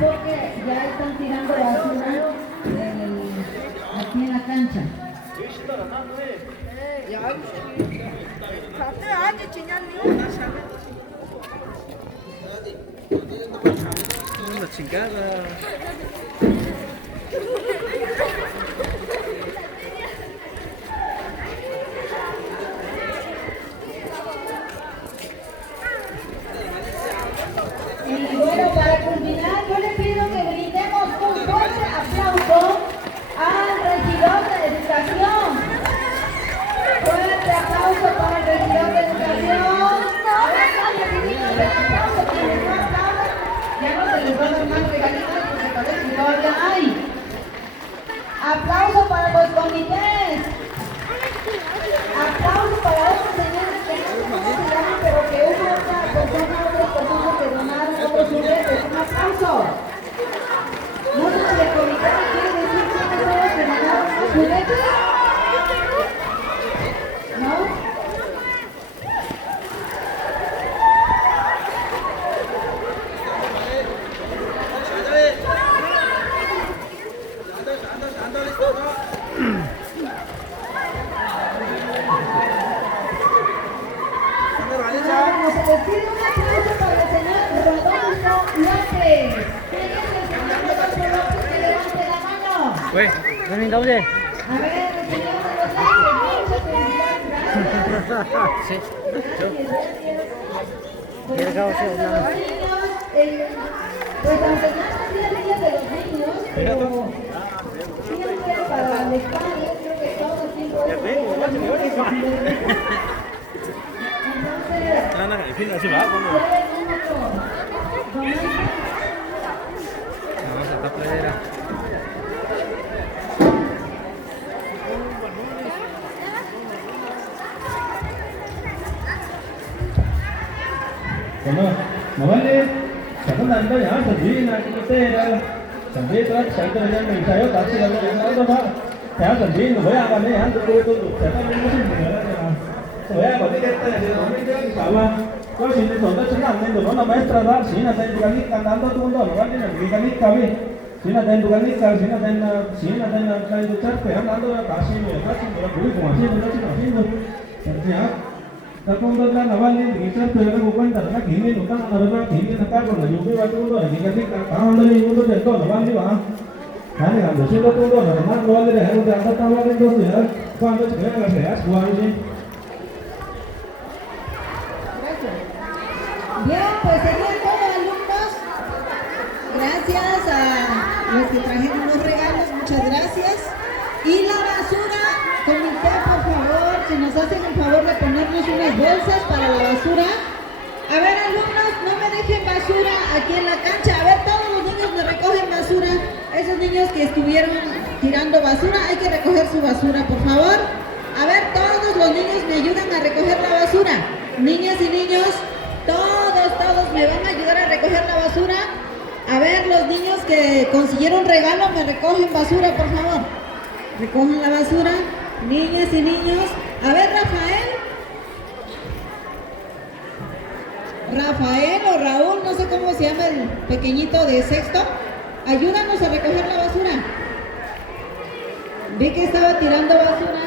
porque ya están tirando basura aquí en la cancha. Una chingada. Y bueno, para culminar, yo le pido que brindemos un fuerte aplauso al regidor de Educación. Fuerte aplauso para el regidor de Educación. Ya no se les va a dar más regalitos porque parece que todavía hay. Aplauso para los comités. Aplauso para otros señores que no sé cómo se llaman, pero que hubo otra persona que donaron otros juguetes. Un aplauso. No sé si el comité me quiere decir quiénes son los que donaron los juguetes. ¿No? Se les pide un aplauso para el señor Rodolfo López. ¿Quién es el señor Rodolfo López? Que levante la mano. Güey, no me doble. A ver, el señor Rodolfo López, muchas felicidades. Gracias. Sí, yo. Pues Llegado a ser gracias a los niños, pues aunque no es el día de los niños, pero siempre para el padre, creo que todo el tiempo es En fin, así va, bueno. Vamos a esta playera. Mà vấn đề chẳng có làm đâu nhá, thật gì là cái tê đó, chẳng biết đó, chẳng có làm mình thấy đó, chỉ là cái nói đó thôi. Theo thật gì với ai mà đấy hả, tôi sẽ có những cái gì nữa là, với ai mà cái tê này thì nó mới cái sao mà, có gì thì tôi sẽ làm nên nó maestra đó, chỉ là tên cái nick cantando tu đó, nó cái cái nick kami, chỉ là tên cái nick, chỉ là tên cái chat phải cantando casi nó cũng không phải nó chỉ là gì hả? Terkontrol awal ni kita sudah bukan karena kini utang ada kini nakar kalau juga waktu itu lagi kasi kalau dari itu itu awal ni bah, kan yang ada sudah tu tu nama awal ni ada udah ada awal ni tu ya, kalau tu sebenarnya nggak saya awal ni. Bien, pues serían todos alumnos. Gracias a los que trajeron los regalos, muchas gracias. Y la basura, comité, por favor, si nos hacen el favor de ponernos unas bolsas para la basura. A ver, alumnos, no me dejen basura aquí en la cancha. A ver, todos los niños me recogen basura. Esos niños que estuvieron tirando basura, hay que recoger su basura, por favor. A ver, todos los niños me ayudan a recoger la basura. Niñas y niños, todos me van a ayudar a recoger la basura. A ver, los niños que consiguieron regalo me recogen basura, por favor. Recojan la basura, niñas y niños. A ver, Rafael o Raúl, no sé cómo se llama el pequeñito de sexto. Ayúdanos a recoger la basura. Vi que estaba tirando basura.